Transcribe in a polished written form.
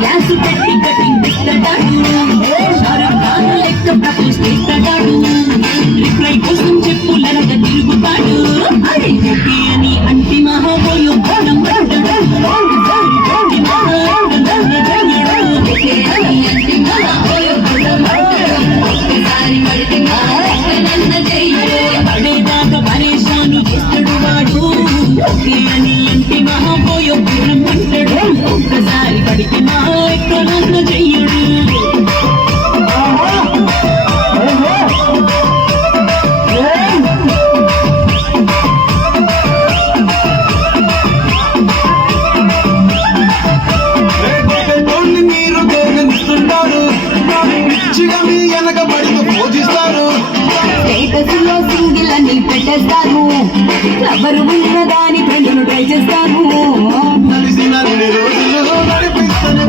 glass పెట్టి cutting పెట్టాడు షారుఖ్ ఖాన్ లెక్క ప్రపోజ్ రిప్లై కోసం చెప్పులనక తిరుగుతాడు ఓకే అని అంటి మహాబోయో బోనం పడేదాకా పరేషాను చేస్తాడు వాడు ఓకే అని అంటి మహాబోయో బోనం అంటాడు ఒక్కసారి పడికి మా ఎక్కడన్న చెయ్యడు స్టేటస్లో సింగిల్ అని పెట్టేస్తాను ఎవరు ఉన్నదాని ఫ్రెండ్ను ట్రై చేస్తాను కలిసిన 2 రోజులు నడిపిస్తాను